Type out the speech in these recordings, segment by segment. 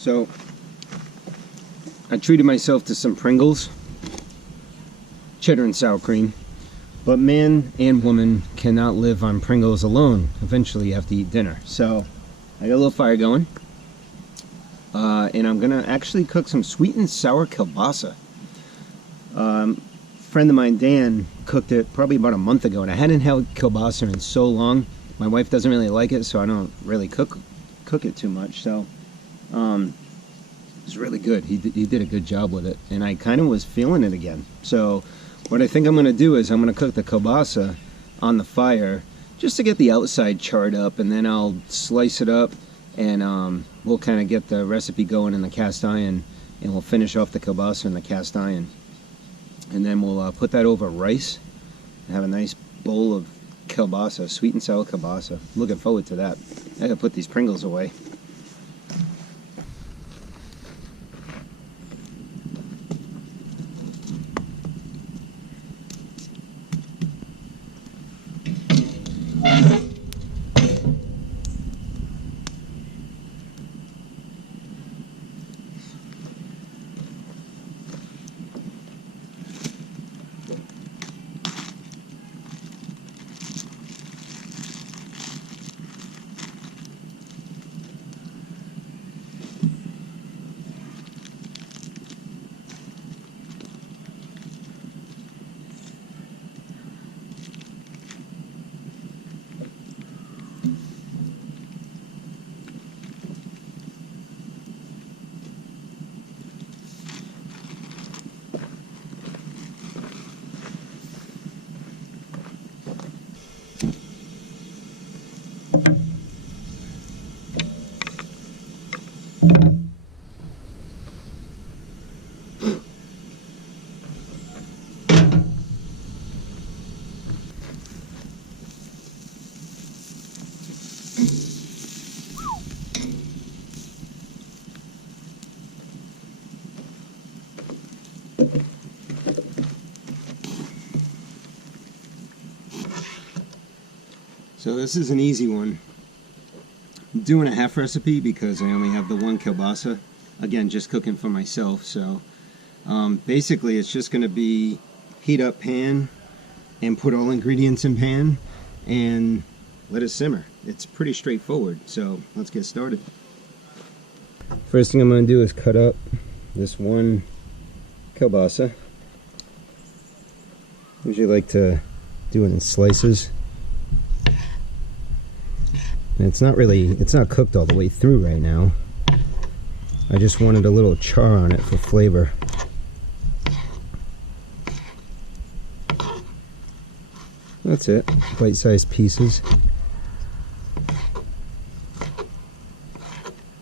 So I treated myself to some Pringles, cheddar and sour cream, but man and woman cannot live on Pringles alone. Eventually you have to eat dinner. So I got a little fire going, and I'm gonna actually cook some sweet and sour kielbasa. A friend of mine, Dan, cooked it probably about a month ago, and I hadn't had kielbasa in so long. My wife doesn't really like it, so I don't really cook it too much. So it's really good. He did a good job with it, and I kind of was feeling it again. So what I think I'm going to do is I'm going to cook the kielbasa on the fire just to get the outside charred up, and then I'll slice it up, and we'll kind of get the recipe going in the cast iron, and we'll finish off the kielbasa in the cast iron. And then we'll put that over rice and have a nice bowl of kielbasa, sweet and sour kielbasa. Looking forward to that. I gotta put these Pringles away. So this is an easy one. I'm doing a half recipe because I only have the one kielbasa. Again, just cooking for myself. So basically it's just going to be heat up pan and put all ingredients in pan and let it simmer. It's pretty straightforward. So let's get started. First thing I'm going to do is cut up this one kielbasa. Usually like to do it in slices. And it's not cooked all the way through right now. I just wanted a little char on it for flavor. That's it, bite-sized pieces.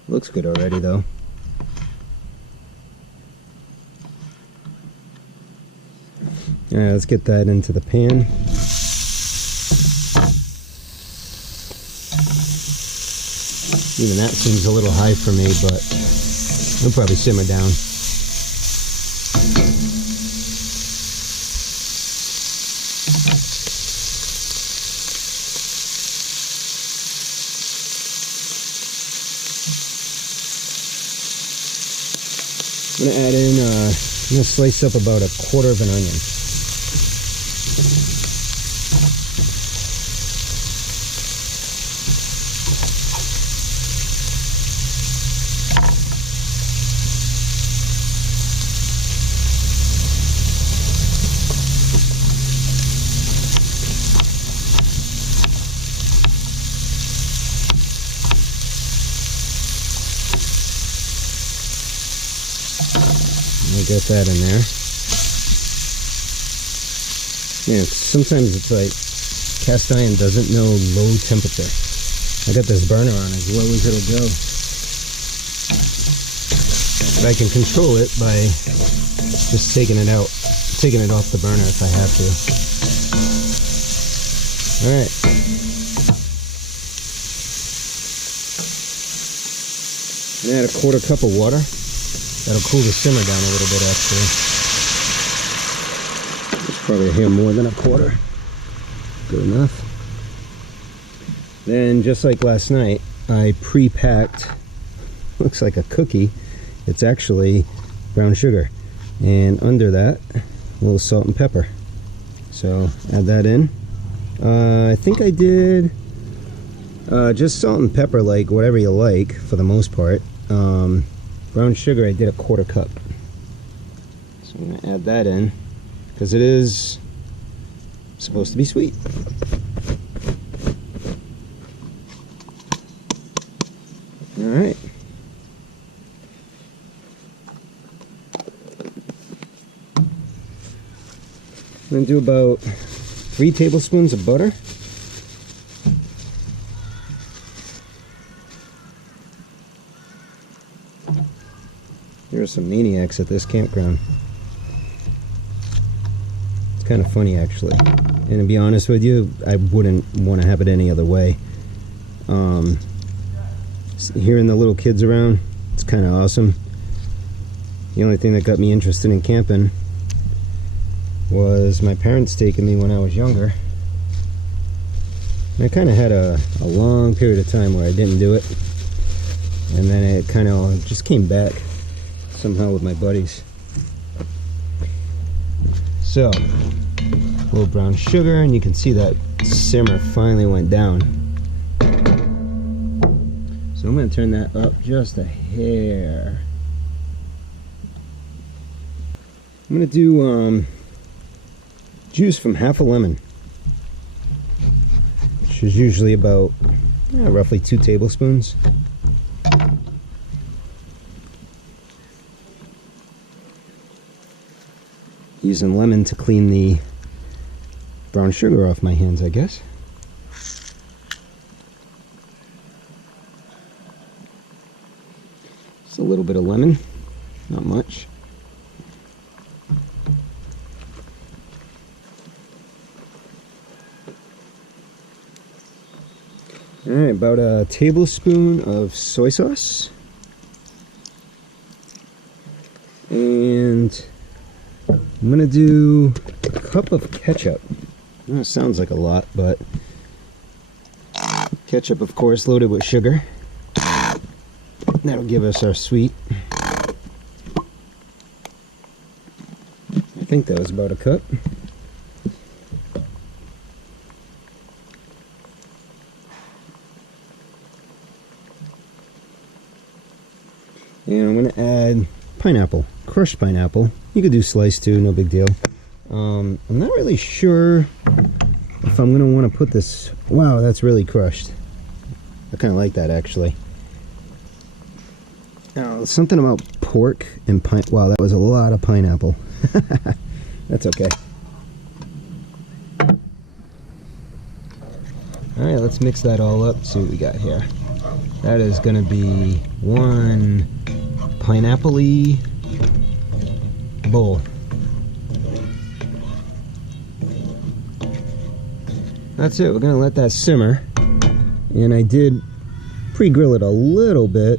Looks good already though. Alright, let's get that into the pan. Even that seems a little high for me, but it'll probably simmer down. I'm going to add in, I'm going to slice up about 1/4 of an onion. Get that in there. Yeah, sometimes it's like cast iron doesn't know low temperature. I got this burner on as low as it'll go. But I can control it by just taking it off the burner if I have to. Alright. And add 1/4 cup of water. That'll cool the simmer down a little bit actually. It's probably here more than 1/4. Good enough. Then just like last night, I pre-packed looks like a cookie. It's actually brown sugar. And under that, a little salt and pepper. So add that in. I think I did just salt and pepper, like whatever you like for the most part. Brown sugar, I did a 1/4 cup. So I'm going to add that in because it is supposed to be sweet. Alright. I'm going to do about 3 tablespoons of butter. There are some maniacs at this campground. It's kind of funny, actually. And to be honest with you, I wouldn't want to have it any other way. Hearing the little kids around, it's kind of awesome. The only thing that got me interested in camping was my parents taking me when I was younger. And I kind of had a long period of time where I didn't do it. And then it kind of just came back somehow with my buddies. So, a little brown sugar, and you can see that simmer finally went down. So I'm going to turn that up just a hair. I'm going to do juice from half a lemon, which is usually about roughly 2 tablespoons. Using lemon to clean the brown sugar off my hands, I guess. Just a little bit of lemon, not much. Alright, about a tablespoon of soy sauce. And I'm going to do a cup of ketchup. I know it sounds like a lot, but ketchup, of course, loaded with sugar. That'll give us our sweet. I think that was about a cup. And I'm going to add pineapple, crushed pineapple. You could do sliced too, no big deal. I'm not really sure if I'm going to want to put this. Wow, that's really crushed. I kind of like that, actually. Now, something about pork and pine. Wow, that was a lot of pineapple. That's okay. Alright, let's mix that all up, see what we got here. That is going to be 1 pineapple-y bowl. That's it. We're going to let that simmer. And I did pre-grill it a little bit.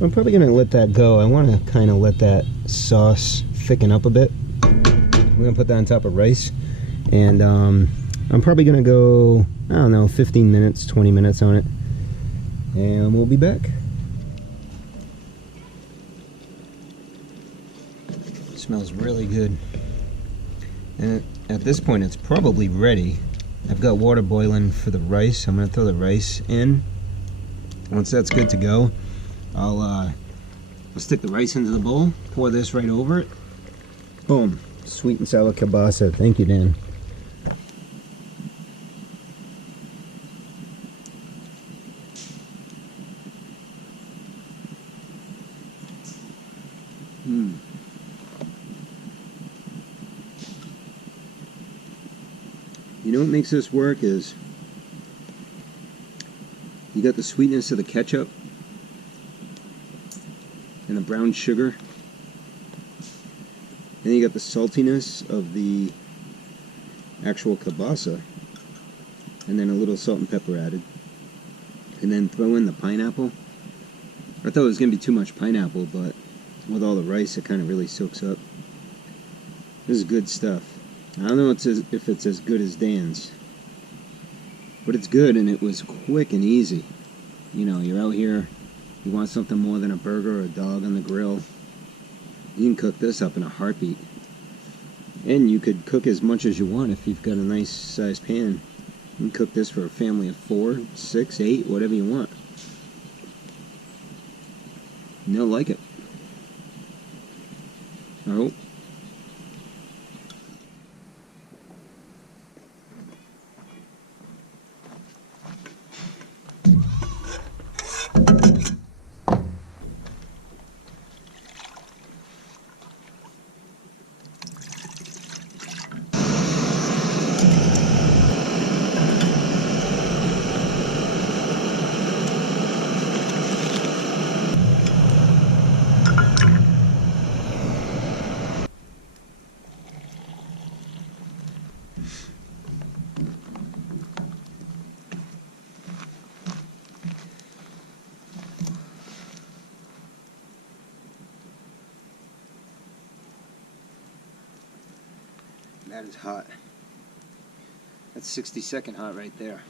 I'm probably going to let that go. I want to kind of let that sauce thicken up a bit. We're going to put that on top of rice. And I'm probably going to go, I don't know, 15 minutes, 20 minutes on it. And we'll be back. It smells really good. And at this point, it's probably ready. I've got water boiling for the rice. I'm going to throw the rice in. Once that's good to go, I'll stick the rice into the bowl, pour this right over it. Boom. Sweet and sour kielbasa. Thank you, Dan. You know what makes this work is you got the sweetness of the ketchup and the brown sugar. Then you got the saltiness of the actual kielbasa, and then a little salt and pepper added. And then throw in the pineapple. I thought it was going to be too much pineapple, but with all the rice it kind of really soaks up. This is good stuff. I don't know if it's as good as Dan's, but it's good, and it was quick and easy. You know, you're out here You want something more than a burger or a dog on the grill, you can cook this up in a heartbeat. And you could cook as much as you want if you've got a nice sized pan. You can cook this for a family of 4, 6, 8, whatever you want. And they'll like it. I hope. That is hot. That's 60-second hot right there.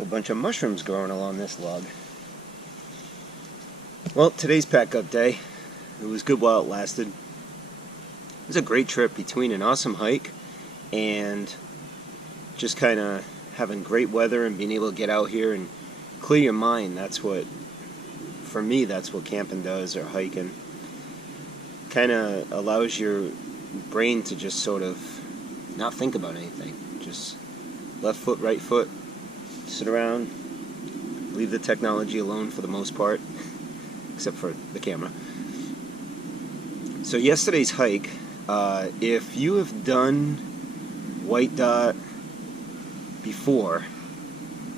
A bunch of mushrooms growing along this log. Well, today's pack-up day. It was good while it lasted. It was a great trip between an awesome hike and just kind of having great weather and being able to get out here and clear your mind. That's what, for me, that's what camping does, or hiking. Kind of allows your brain to just sort of not think about anything. Just left foot, right foot. Sit around, leave the technology alone for the most part, except for the camera. So yesterday's hike, if you have done White Dot before,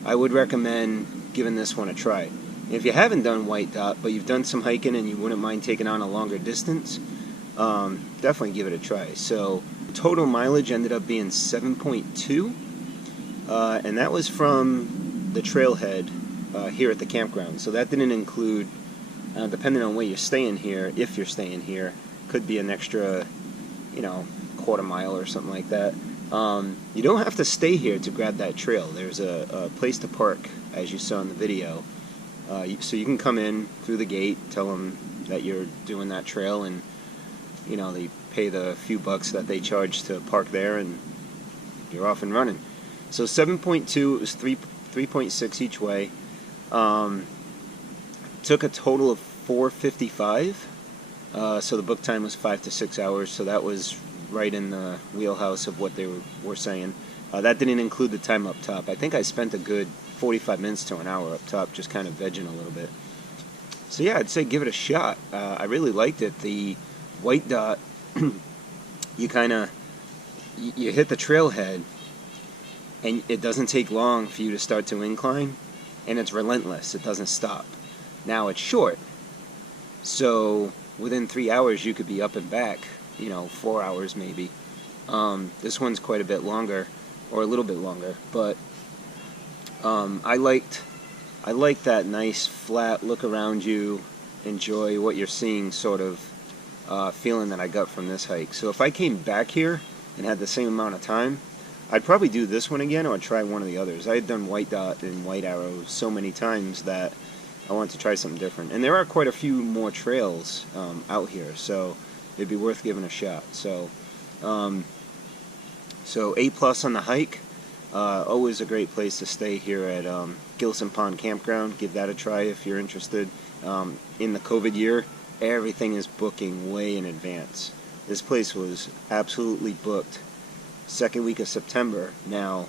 I would recommend giving this one a try. If you haven't done White Dot, but you've done some hiking and you wouldn't mind taking on a longer distance, definitely give it a try. So total mileage ended up being 7.2. And that was from the trailhead here at the campground. So that didn't include, depending on where you're staying here, if you're staying here, could be an extra, quarter mile or something like that. You don't have to stay here to grab that trail. There's a place to park, as you saw in the video. So you can come in through the gate, tell them that you're doing that trail, and you know, they pay the few bucks that they charge to park there, and you're off and running. So 7.2, it was 3.6 each way. Took a total of 4:55. So the book time was 5 to 6 hours. So that was right in the wheelhouse of what they were saying. That didn't include the time up top. I think I spent a good 45 minutes to an hour up top, just kind of vegging a little bit. So yeah, I'd say give it a shot. I really liked it. The white dot, you hit the trailhead, and it doesn't take long for you to start to incline, and it's relentless. It doesn't stop. Now it's short, so within 3 hours you could be up and back, 4 hours maybe. This one's quite a bit longer, or a little bit longer, but I liked that nice flat look around you, enjoy what you're seeing sort of feeling that I got from this hike. So if I came back here and had the same amount of time, I'd probably do this one again, or I'd try one of the others. I had done White Dot and White Arrow so many times that I wanted to try something different. And there are quite a few more trails out here, so it'd be worth giving a shot. So A+ on the hike. Always a great place to stay here at Gilson Park Campground. Give that a try if you're interested. In the COVID year, everything is booking way in advance. This place was absolutely booked. Second week of September. Now,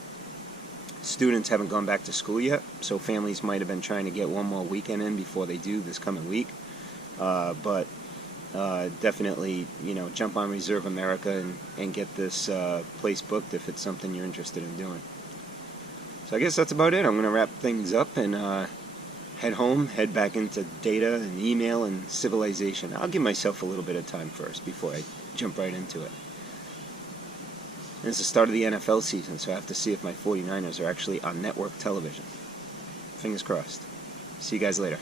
students haven't gone back to school yet, so families might have been trying to get one more weekend in before they do this coming week. But definitely, jump on Reserve America and get this place booked if it's something you're interested in doing. So I guess that's about it. I'm going to wrap things up and head home, head back into data and email and civilization. I'll give myself a little bit of time first before I jump right into it. And it's the start of the NFL season, so I have to see if my 49ers are actually on network television. Fingers crossed. See you guys later.